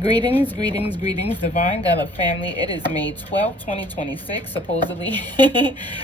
Greetings, greetings, greetings, Divine Gala family. It is May 12th, 2026, supposedly.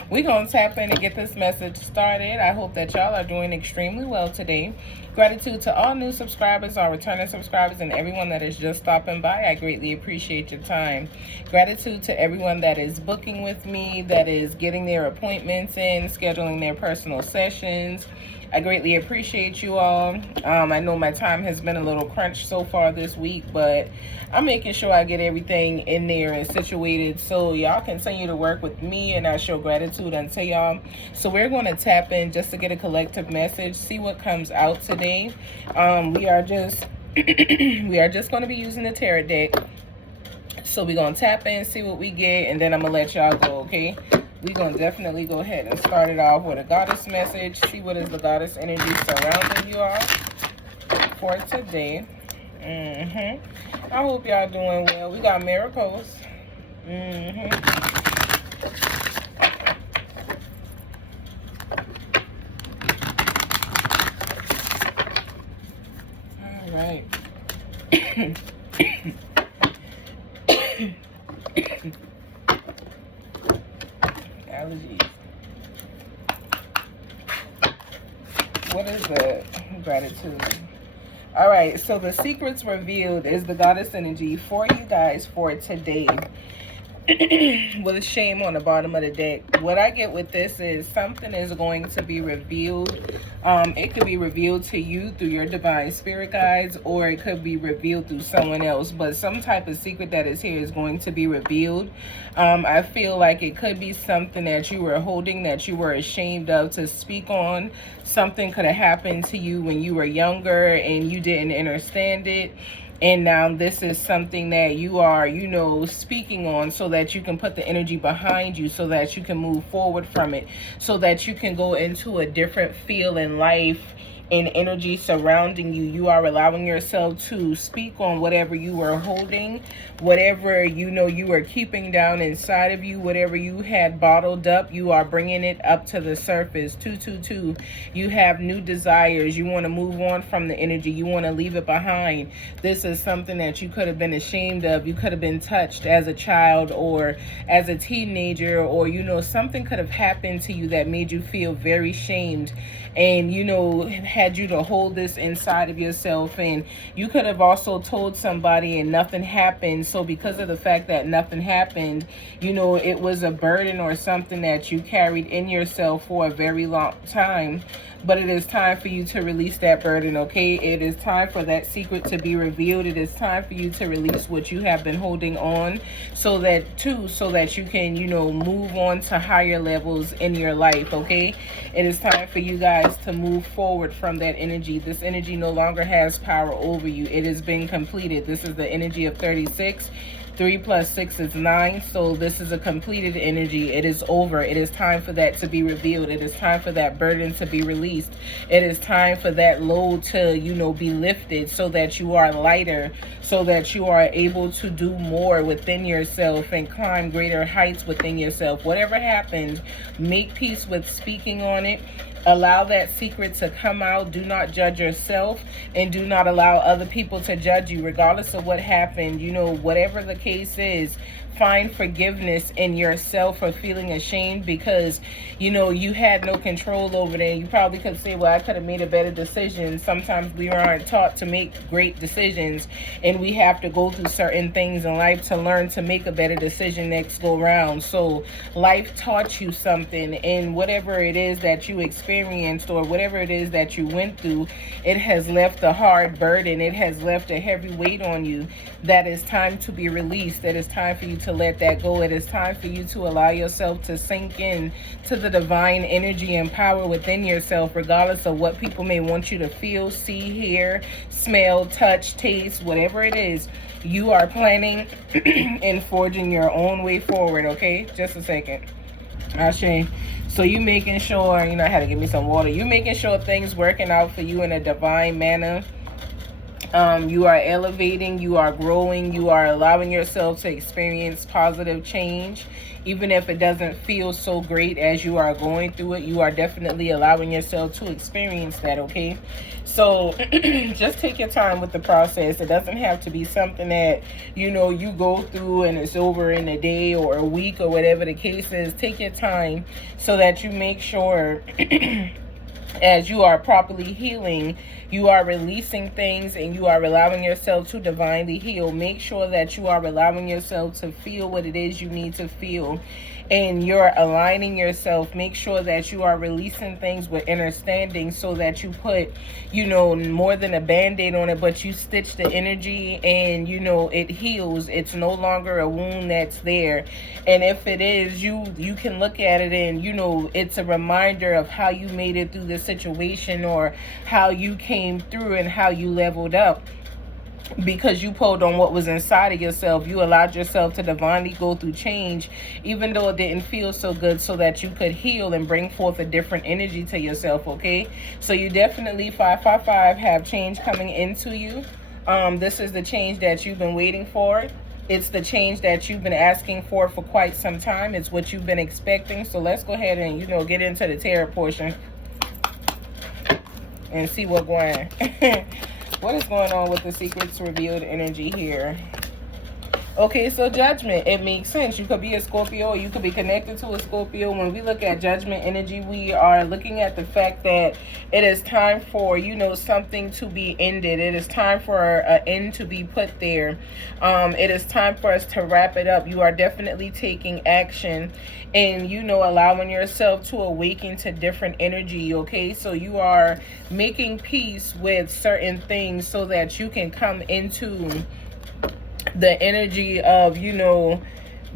We're going to tap in and get this message started. I hope that y'all are doing extremely well today. Gratitude to all new subscribers, all returning subscribers, and everyone that is just stopping by. I greatly appreciate your time. Gratitude to everyone that is booking with me, that is getting their appointments in, scheduling their personal sessions. I greatly appreciate you all. I know my time has been a little crunched so far this week, but I'm making sure I get everything in there and situated so y'all continue to work with me, and I show gratitude unto y'all. So we're going to tap in just to get a collective message, see what comes out today. We are just we are just going to be using the tarot deck. So we're going to tap in, see what we get, and then I'm going to let y'all go, okay? We're going to definitely go ahead and start it off with a goddess message. See what is the goddess energy surrounding you all for today. I hope y'all doing well. We got miracles. All right. Allergies. What is the gratitude? All right, so the secrets revealed is the goddess energy for you guys for today. With a shame on the bottom of the deck. What I get with this is something is going to be revealed. It could be revealed to you through your divine spirit guides, or it could be revealed through someone else, but some type of secret that is here is going to be revealed. I feel like it could be something that you were holding, that you were ashamed of to speak on. Something could have happened to you when you were younger and you didn't understand it. And now this is something that you are, speaking on, so that you can put the energy behind you, so that you can move forward from it, so that you can go into a different feel in life and energy surrounding you. You are allowing yourself to speak on whatever you were holding, whatever you were keeping down inside of you, whatever you had bottled up, you are bringing it up to the surface. 222, you have new desires. You want to move on from the energy. You want to leave it behind. This is something that you could have been ashamed of. You could have been touched as a child or as a teenager, or something could have happened to you that made you feel very shamed, and had you to hold this inside of yourself. And you could have also told somebody and nothing happened. So because of the fact that nothing happened, it was a burden or something that you carried in yourself for a very long time. But it is time for you to release that burden, okay? It is time for that secret to be revealed. It is time for you to release what you have been holding on, so that you can, move on to higher levels in your life, okay? It is time for you guys to move forward from that energy. This energy no longer has power over you. It has been completed. This is the energy of 36. 3 plus 6 is 9. So this is a completed energy. It is over. It is time for that to be revealed. It is time for that burden to be released. It is time for that load to, be lifted, so that you are lighter, so that you are able to do more within yourself and climb greater heights within yourself. Whatever happens, make peace with speaking on it. Allow that secret to come out. Do not judge yourself, and do not allow other people to judge you, regardless of what happened. Whatever the case is, find forgiveness in yourself for feeling ashamed, because you had no control over it. You probably could say, well, I could have made a better decision. Sometimes we aren't taught to make great decisions, and we have to go through certain things in life to learn to make a better decision next go round. So life taught you something, and whatever it is that you experienced, or whatever it is that you went through, it has left a hard burden. It has left a heavy weight on you that is time to be released. It is time for you to let that go. It is time for you to allow yourself to sink in to the divine energy and power within yourself, regardless of what people may want you to feel, see, hear, smell, touch, taste, whatever it is. You are planning and forging your own way forward, okay? Just a second. Ashe. So you making sure, I had to give me some water. You making sure things working out for you in a divine manner. You are elevating, you are growing, you are allowing yourself to experience positive change. Even if it doesn't feel so great as you are going through it, you are definitely allowing yourself to experience that, okay? So just take your time with the process. It doesn't have to be something that, you know, you go through and it's over in a day or a week or whatever the case is. Take your time so that you make sure as you are properly healing, you are releasing things and you are allowing yourself to divinely heal. Make sure that you are allowing yourself to feel what it is you need to feel, and you're aligning yourself. Make sure that you are releasing things with understanding, so that you put, you know, more than a band-aid on it, but you stitch the energy and, you know, it heals. It's no longer a wound that's there. And if it is, you can look at it and, you know, it's a reminder of how you made it through the situation, or how you came through and how you leveled up, because you pulled on what was inside of yourself. You allowed yourself to divinely go through change, even though it didn't feel so good, so that you could heal and bring forth a different energy to yourself, okay? So you definitely, 555, have change coming into you. This is the change that you've been waiting for. It's the change that you've been asking for quite some time. It's what you've been expecting. So let's go ahead and, you know, get into the tarot portion and see what's going on. What is going on with the secrets revealed energy here? Okay, so judgment, it makes sense. You could be a Scorpio, or you could be connected to a Scorpio. When we look at judgment energy, we are looking at the fact that it is time for, you know, something to be ended. It is time for an end to be put there. It is time for us to wrap it up. You are definitely taking action and, you know, allowing yourself to awaken to different energy, okay? So you are making peace with certain things so that you can come into the energy of, you know,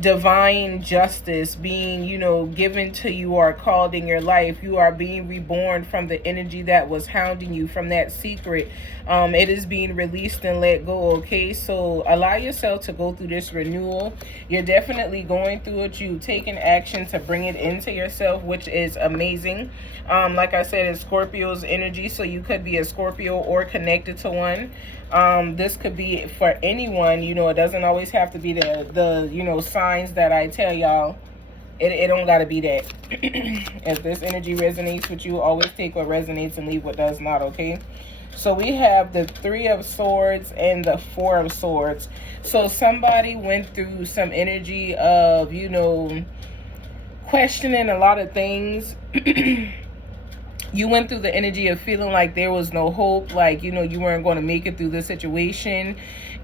divine justice being, you know, given to you or called in your life. You are being reborn from the energy that was hounding you, from that secret. It is being released and let go, okay? So allow yourself to go through this renewal. You're definitely going through it. You've taken action to bring it into yourself, which is amazing. Like I said, it's Scorpio's energy, so you could be a Scorpio or connected to one. This could be for anyone, you know. It doesn't always have to be the you know, signs that I tell y'all. It don't gotta be that. If this energy resonates with you, always take what resonates and leave what does not, okay? So we have the 3 of Swords and the 4 of Swords. So somebody went through some energy of, you know, questioning a lot of things. You went through the energy of feeling like there was no hope, like, you know, you weren't going to make it through the situation.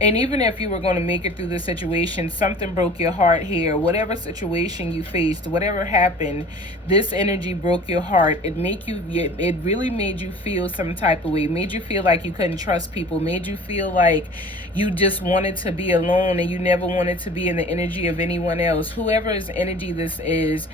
And even if you were going to make it through the situation, something broke your heart here. Whatever situation you faced, whatever happened, this energy broke your heart. It really made you feel some type of way. It made you feel like you couldn't trust people. Made you feel like you just wanted to be alone and you never wanted to be in the energy of anyone else. Whoever's energy this is,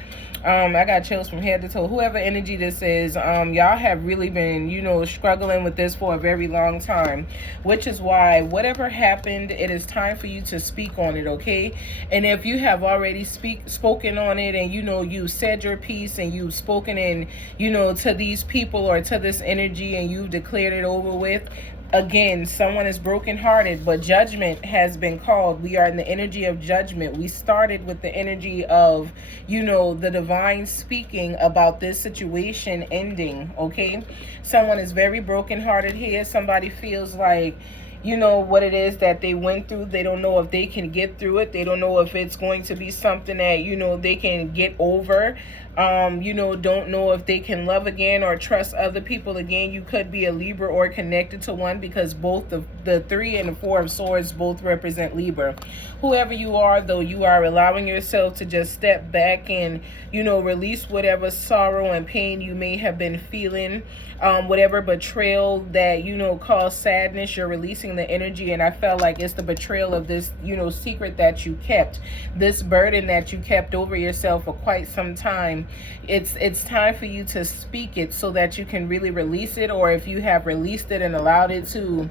I got chills from head to toe. Whoever energy this is, y'all have really been, you know, struggling with this for a very long time, which is why whatever happened, it is time for you to speak on it, okay? And if you have already spoken on it, and, you know, you said your piece and you've spoken in, you know, to these people or to this energy, and you've declared it over with, again, someone is brokenhearted, but judgment has been called. We are in the energy of judgment. We started with the energy of, you know, the divine speaking about this situation ending, okay? Someone is very brokenhearted here. Somebody feels like, you know, what it is that they went through. They don't know if they can get through it. They don't know if it's going to be something that, you know, they can get over. You know, don't know if they can love again or trust other people again. You could be a Libra or connected to one, because both the 3 and the 4 of Swords both represent Libra. Whoever you are, though, you are allowing yourself to just step back and, you know, release whatever sorrow and pain you may have been feeling. Whatever betrayal that, you know, caused sadness, you're releasing the energy. And I felt like it's the betrayal of this, you know, secret that you kept, this burden that you kept over yourself for quite some time. It's time for you to speak it so that you can really release it. Or if you have released it and allowed it to,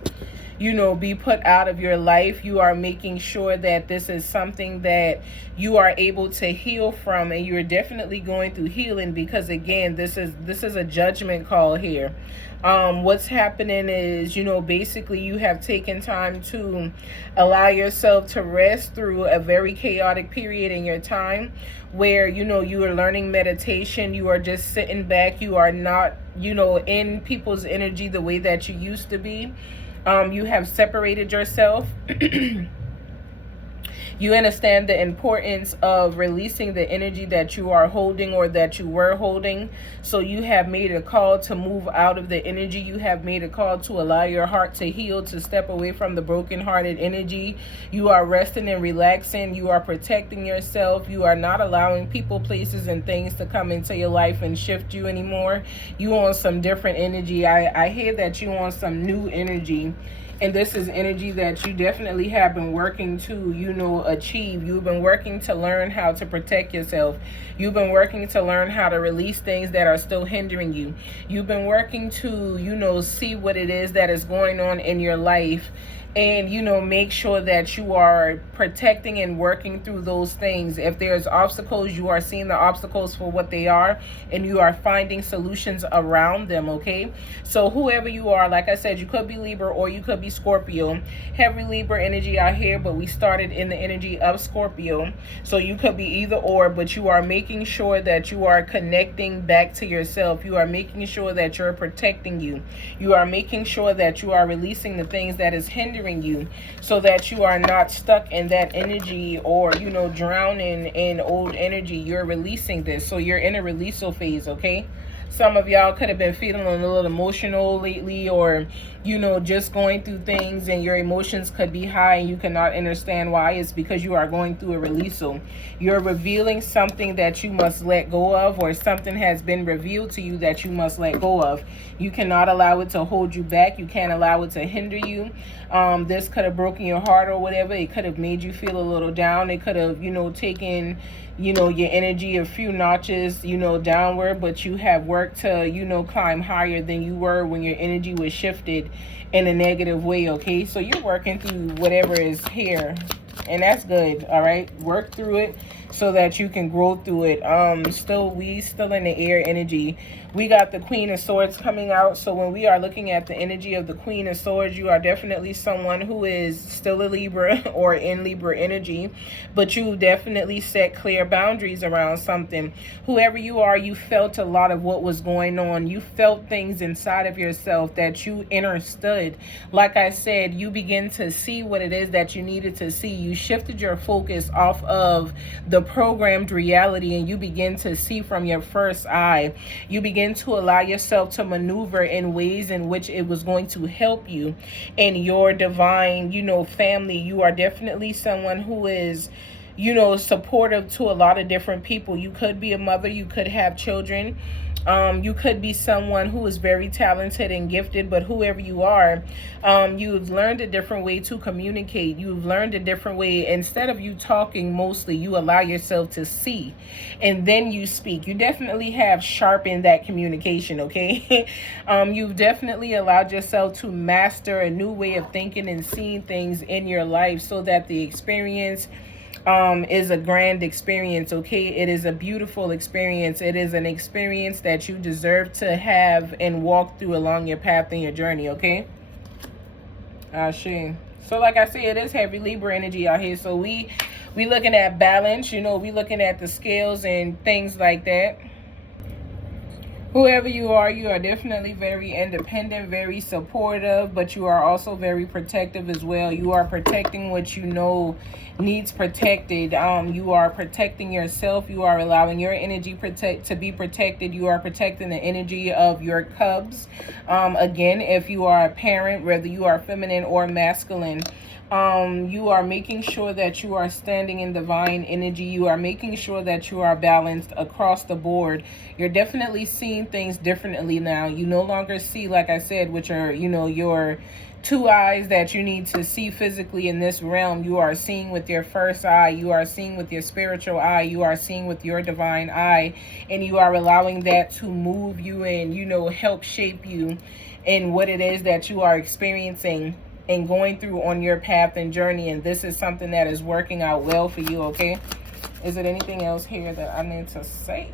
you know, be put out of your life, you are making sure that this is something that you are able to heal from, and you're definitely going through healing, because again, this is a judgment call here. What's happening is, basically you have taken time to allow yourself to rest through a very chaotic period in your time where, you are learning meditation. You are just sitting back. You are not, in people's energy the way that you used to be. You have separated yourself. You understand the importance of releasing the energy that you are holding or that you were holding. So you have made a call to move out of the energy. You have made a call to allow your heart to heal, to step away from the brokenhearted energy. You are resting and relaxing. You are protecting yourself. You are not allowing people, places, and things to come into your life and shift you anymore. You on some different energy. I hear that you on some new energy. And this is energy that you definitely have been working to, achieve. You've been working to learn how to protect yourself. You've been working to learn how to release things that are still hindering you. You've been working to, see what it is that is going on in your life and, make sure that you are protecting and working through those things. If there's obstacles, you are seeing the obstacles for what they are and you are finding solutions around them, okay? So whoever you are, like I said, you could be Libra or you could be Scorpio. Heavy Libra energy out here, but we started in the energy of Scorpio. So you could be either or, but you are making sure that you are connecting back to yourself. You are making sure that you're protecting you. You are making sure that you are releasing the things that is hindering you so that you are not stuck in that energy or, drowning in old energy. You're releasing this. So you're in a releasal phase, okay? Some of y'all could have been feeling a little emotional lately or, just going through things and your emotions could be high and you cannot understand why. It's because you are going through a releasal. You're revealing something that you must let go of, or something has been revealed to you that you must let go of. You cannot allow it to hold you back. You can't allow it to hinder you. This could have broken your heart or whatever. It could have made you feel a little down. It could have, taken your energy a few notches, downward, but you have worked to, climb higher than you were when your energy was shifted in a negative way, okay? So you're working through whatever is here, and that's good, all right? Work through it so that you can grow through it. We still in the air energy. We got the Queen of Swords coming out. So when we are looking at the energy of the Queen of Swords, you are definitely someone who is still a Libra or in Libra energy, but you definitely set clear boundaries around something. Whoever you are, you felt a lot of what was going on. You felt things inside of yourself that you understood. Like I said, you begin to see what it is that you needed to see. You shifted your focus off of the programmed reality and you begin to see from your first eye. You begin to allow yourself to maneuver in ways in which it was going to help you in your divine, family. You are definitely someone who is, supportive to a lot of different people. You could be a mother, you could have children. You could be someone who is very talented and gifted, but whoever you are, you've learned a different way to communicate. You've learned a different way. Instead of you talking mostly, you allow yourself to see and then you speak. You definitely have sharpened that communication, okay? You've definitely allowed yourself to master a new way of thinking and seeing things in your life so that the experience is a grand experience, okay? It is a beautiful experience. It is an experience that you deserve to have and walk through along your path and your journey, okay? Ashe. So like I said, it is heavy Libra energy out here. So we looking at balance, we looking at the scales and things like that. Whoever you are definitely very independent, very supportive, but you are also very protective as well. You are protecting what you know needs protected. You are protecting yourself. You are allowing your energy to be protected. You are protecting the energy of your cubs. Again, if you are a parent, whether you are feminine or masculine, you are making sure that you are standing in divine energy. You are making sure that you are balanced across the board. You're definitely seeing things differently now. You no longer see, like I said, which are, your two eyes that you need to see physically in this realm. You are seeing with your first eye. You are seeing with your spiritual eye. You are seeing with your divine eye. And you are allowing that to move you and, help shape you in what it is that you are experiencing and going through on your path and journey. And this is something that is working out well for you, okay? Is it anything else here that I need to say?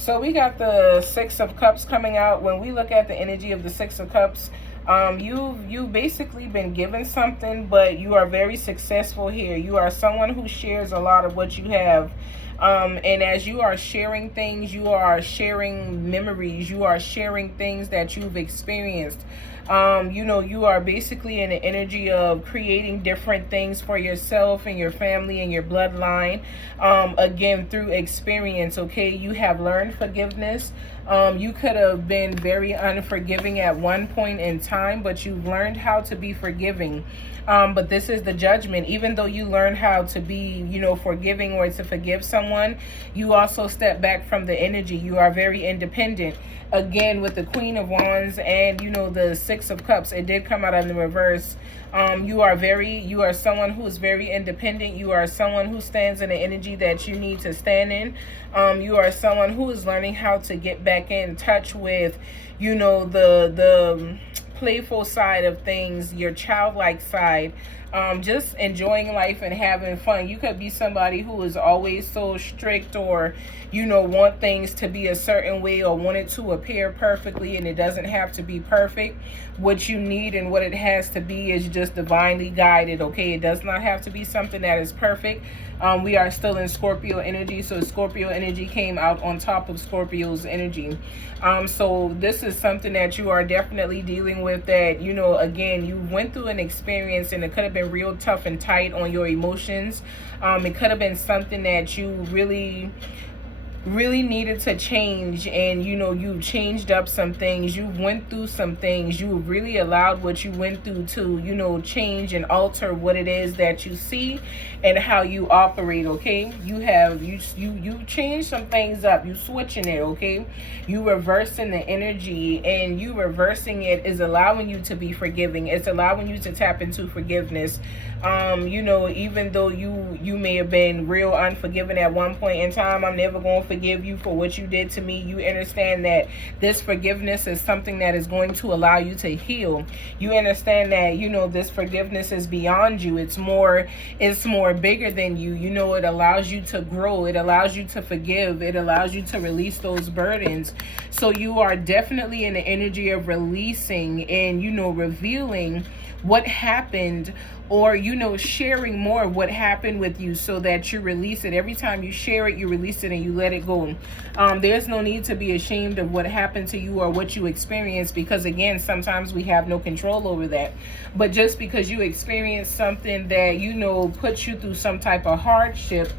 So we got the Six of Cups coming out. When we look at the energy of the Six of Cups, you've basically been given something, but you are very successful here. You are someone who shares a lot of what you have. And as you are sharing things, you are sharing memories, you are sharing things that you've experienced. You know, you are basically in the energy of creating different things for yourself and your family and your bloodline, again, through experience, okay? You have learned forgiveness. You could have been very unforgiving at one point in time, but you've learned how to be forgiving. But this is the judgment. Even though you learn how to be, you know, forgiving or to forgive someone, you also step back from the energy. You are very independent. Again, with the Queen of Wands and, you know, the Six of Cups, it did come out in the reverse. You are someone who is very independent. You are someone who stands in the energy that you need to stand in. You are someone who is learning how to get back in touch with, you know, the playful side of things, your childlike side, just enjoying life and having fun. You could be somebody who is always so strict, or, you know, want things to be a certain way or want it to appear perfectly, and it doesn't have to be perfect. What you need and what it has to be is just divinely guided, okay? It does not have to be something that is perfect. We are still in Scorpio energy, so Scorpio energy came out on top of Scorpio's energy. So this is something that you are definitely dealing with, that, you know, again, you went through an experience and it could have been real tough and tight on your emotions. It could have been something that you really needed to change, and, you know, you changed up some things, you went through some things, you really allowed what you went through to, you know, change and alter what it is that you see and how you operate, okay? You changed some things up, you switching it, okay? You reversing the energy, and you reversing it is allowing you to be forgiving. It's allowing you to tap into forgiveness. You know, even though you may have been real unforgiving at one point in time, I'm never going to forgive you for what you did to me. You understand that this forgiveness is something that is going to allow you to heal. You understand that, you know, this forgiveness is beyond you. It's more bigger than you. You know, it allows you to grow. It allows you to forgive. It allows you to release those burdens. So you are definitely in the energy of releasing and, you know, revealing what happened, or, you know, sharing more of what happened with you so that you release it. Every time you share it, you release it and you let it go. There's no need to be ashamed of what happened to you or what you experienced, because, again, sometimes we have no control over that. But just because you experienced something that, you know, puts you through some type of hardship,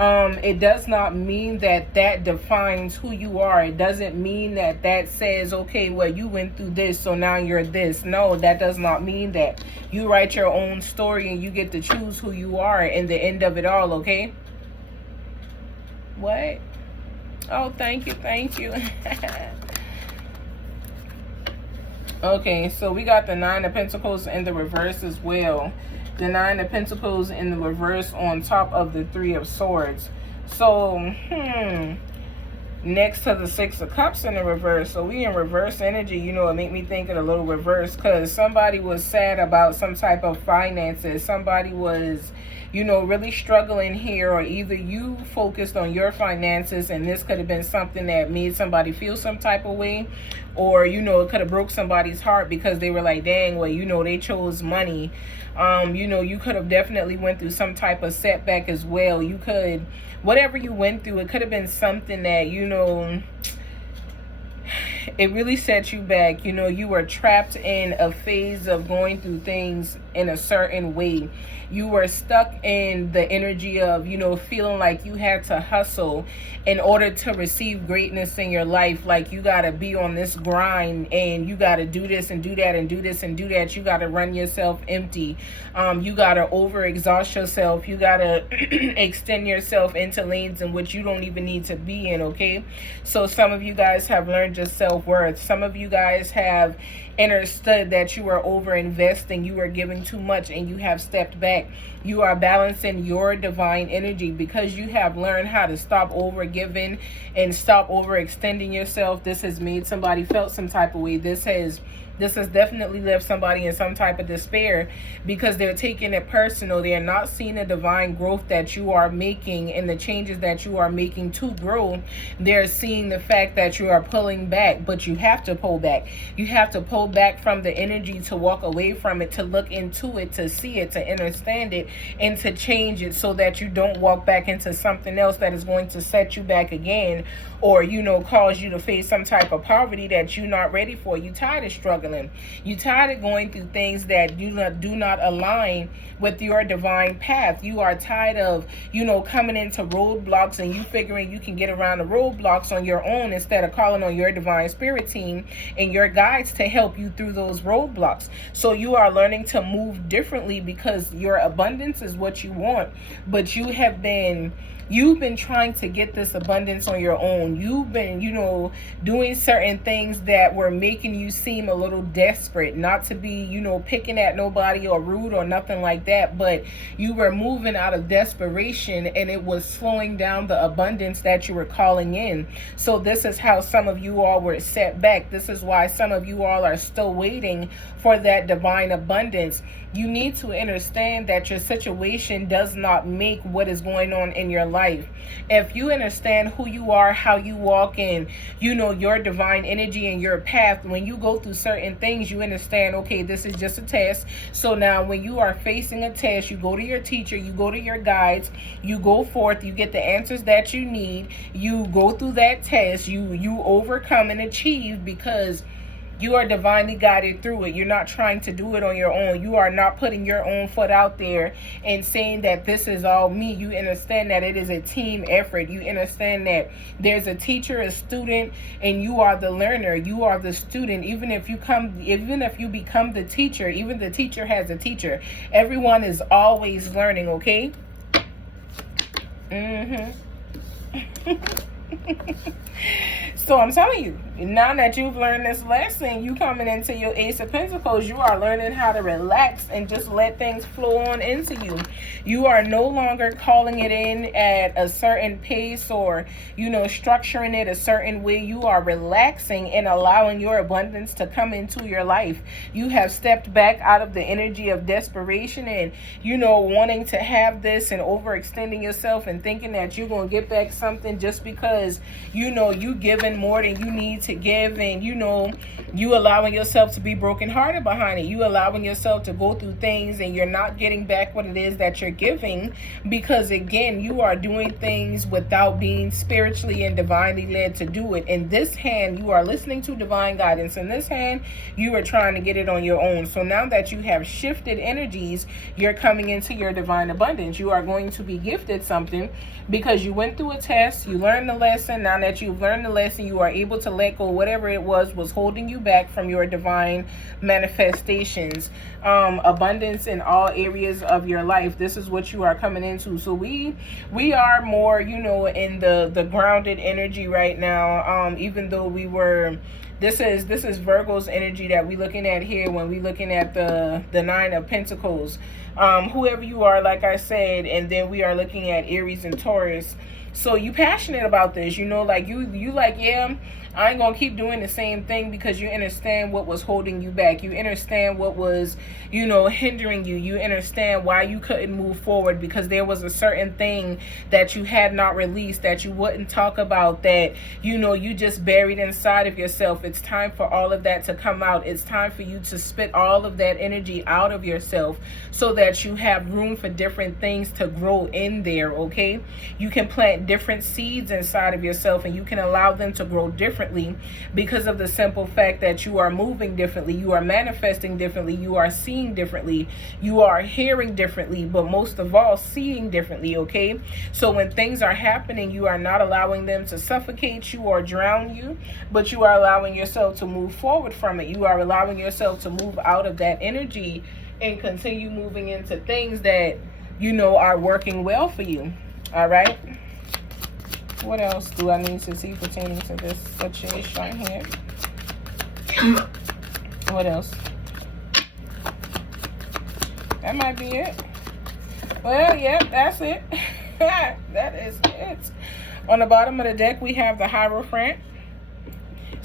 it does not mean that that defines who you are. It doesn't mean that that says, okay, well, you went through this, so now you're this. No, that does not mean that. You write your own story and you get to choose who you are in the end of it all, okay? What? Oh, thank you, thank you. Okay, so we got the Nine of Pentacles in the reverse as well. The Nine of Pentacles in the reverse on top of the Three of Swords. So, next to the Six of Cups in the reverse. So we in reverse energy. You know, it made me think of a little reverse, because somebody was sad about some type of finances. Somebody was, you know, really struggling here, or either you focused on your finances and this could have been something that made somebody feel some type of way, or, you know, it could have broke somebody's heart because they were like, dang, well, you know, they chose money. You know, you could have definitely went through some type of setback as well. You could, whatever you went through, it could have been something that, you know, it really set you back. You know, you were trapped in a phase of going through things in a certain way. You were stuck in the energy of, you know, feeling like you had to hustle in order to receive greatness in your life. Like, you got to be on this grind and you got to do this and do that and do this and do that. You got to run yourself empty. You got to overexhaust yourself. You got to extend yourself into lanes in which you don't even need to be in, okay? So some of you guys have learned your self-worth. Some of you guys have understood that you are over investing, you are giving too much, and you have stepped back. You are balancing your divine energy because you have learned how to stop over giving and stop overextending yourself. This has made somebody felt some type of way. This has This has definitely left somebody in some type of despair because they're taking it personal. They're not seeing the divine growth that you are making and the changes that you are making to grow. They're seeing the fact that you are pulling back, but you have to pull back. You have to pull back from the energy, to walk away from it, to look into it, to see it, to understand it, and to change it so that you don't walk back into something else that is going to set you back again, or, you know, cause you to face some type of poverty that you're not ready for. You tired of struggling. You tired of going through things that do not align with your divine path. You are tired of, you know, coming into roadblocks and you figuring you can get around the roadblocks on your own instead of calling on your divine spirit team and your guides to help you through those roadblocks. So you are learning to move differently because your abundance is what you want, but you've been trying to get this abundance on your own. You've been, you know, doing certain things that were making you seem a little desperate, not to be, you know, picking at nobody or rude or nothing like that, but you were moving out of desperation and it was slowing down the abundance that you were calling in. So this is how some of you all were set back. This is why some of you all are still waiting for that divine abundance. You need to understand that your situation does not make what is going on in your life. If you understand who you are, how you walk in, you know, your divine energy and your path, when you go through certain things, you understand, okay, this is just a test. So now when you are facing a test, you go to your teacher, you go to your guides, you go forth, you get the answers that you need, you go through that test, you overcome and achieve because you are divinely guided through it. You're not trying to do it on your own. You are not putting your own foot out there and saying that this is all me. You understand that it is a team effort. You understand that there's a teacher, a student, and you are the learner. You are the student. Even if you become the teacher, even the teacher has a teacher. Everyone is always learning, okay? So I'm telling you, now that you've learned this lesson, you coming into your Ace of Pentacles, you are learning how to relax and just let things flow on into you. You are no longer calling it in at a certain pace or, you know, structuring it a certain way. You are relaxing and allowing your abundance to come into your life. You have stepped back out of the energy of desperation and, you know, wanting to have this and overextending yourself and thinking that you're going to get back something just because, you know, you giving more than you need to give, and you know, you allowing yourself to be brokenhearted behind it. You allowing yourself to go through things and you're not getting back what it is that you're giving because, again, you are doing things without being spiritually and divinely led to do it. In this hand, you are listening to divine guidance. In this hand, you are trying to get it on your own. So now that you have shifted energies, you're coming into your divine abundance. You are going to be gifted something because you went through a test, you learned the lesson. Now that you've learned the lesson, you are able to let go whatever it was holding you back from your divine manifestations. Abundance in all areas of your life. This is what you are coming into. So we are more, you know, in the grounded energy right now. Even though we were, this is Virgo's energy that we're looking at here when we're looking at the Nine of Pentacles. Whoever you are, like I said, and then we are looking at Aries and Taurus. So you passionate about this, you know, like you like, yeah, I ain't gonna keep doing the same thing because you understand what was holding you back. You understand what was, you know, hindering you. You understand why you couldn't move forward because there was a certain thing that you had not released, that you wouldn't talk about, that, you know, you just buried inside of yourself. It's time for all of that to come out. It's time for you to spit all of that energy out of yourself so that you have room for different things to grow in there, okay? You can plant different seeds inside of yourself and you can allow them to grow differently because of the simple fact that you are moving differently, you are manifesting differently, you are seeing differently, you are hearing differently, but most of all, seeing differently, okay? So when things are happening, you are not allowing them to suffocate you or drown you, but you are allowing yourself to move forward from it. You are allowing yourself to move out of that energy and continue moving into things that, you know, are working well for you. All right? What else do I need to see pertaining to this situation here? What else? That might be it. Well, yep, that's it. That is it. On the bottom of the deck, we have the Hierophant.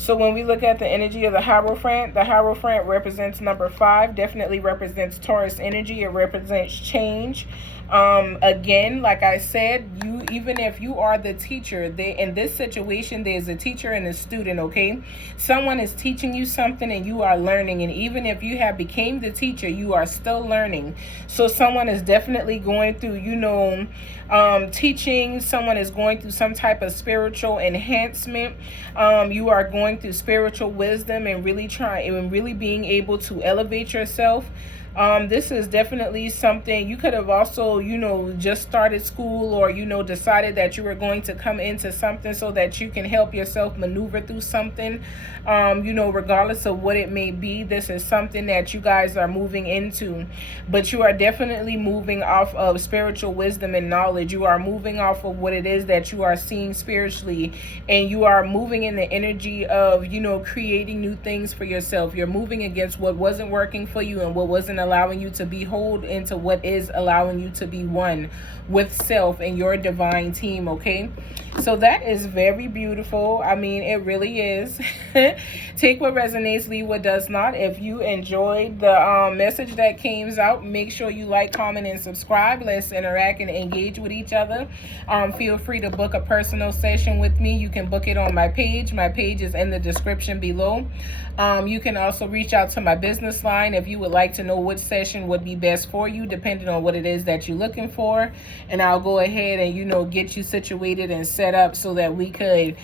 So when we look at the energy of the Hierophant represents number 5, definitely represents Taurus energy. It represents change. Again, like I said, even if you are the teacher, in this situation, there's a teacher and a student, okay? Someone is teaching you something and you are learning, and even if you have became the teacher, you are still learning. So someone is definitely going through, teaching. Someone is going through some type of spiritual enhancement. You are going through spiritual wisdom and really being able to elevate yourself. This is definitely something you could have also, just started school, or, decided that you were going to come into something so that you can help yourself maneuver through something. Regardless of what it may be, this is something that you guys are moving into. But you are definitely moving off of spiritual wisdom and knowledge. You are moving off of what it is that you are seeing spiritually, and you are moving in the energy of, creating new things for yourself. You're moving against what wasn't working for you and what wasn't allowing you to be whole into what is allowing you to be one with self and your divine team, okay? So that is very beautiful. I mean, it really is. Take what resonates, leave what does not. If you enjoyed the message that came out, make sure you like, comment, and subscribe. Let's interact and engage with each other. Feel free to book a personal session with me. You can book it on my page. My page is in the description below. You can also reach out to my business line if you would like to know which session would be best for you, depending on what it is that you're looking for. And I'll go ahead and, get you situated and set up so that we could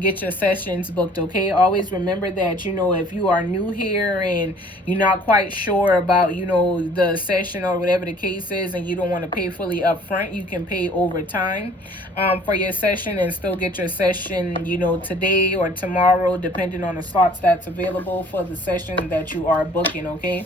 get your sessions booked, okay? Always remember that, if you are new here and you're not quite sure about, the session or whatever the case is, and you don't want to pay fully up front, you can pay over time for your session and still get your session, today or tomorrow, depending on the slots that's available for the session that you are booking, okay?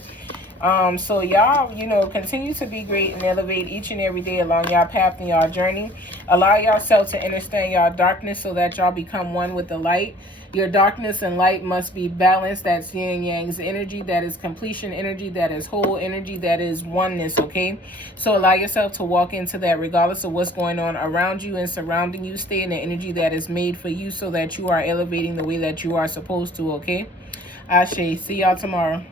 So y'all, continue to be great and elevate each and every day along y'all path and y'all journey. Allow yourself to understand y'all darkness so that y'all become one with the light. Your darkness and light must be balanced. That's yin yang's energy. That is completion energy. That is whole energy. That is oneness, okay? So allow yourself to walk into that regardless of what's going on around you and surrounding you. Stay in the energy that is made for you so that you are elevating the way that you are supposed to, okay? Ashe. See y'all tomorrow.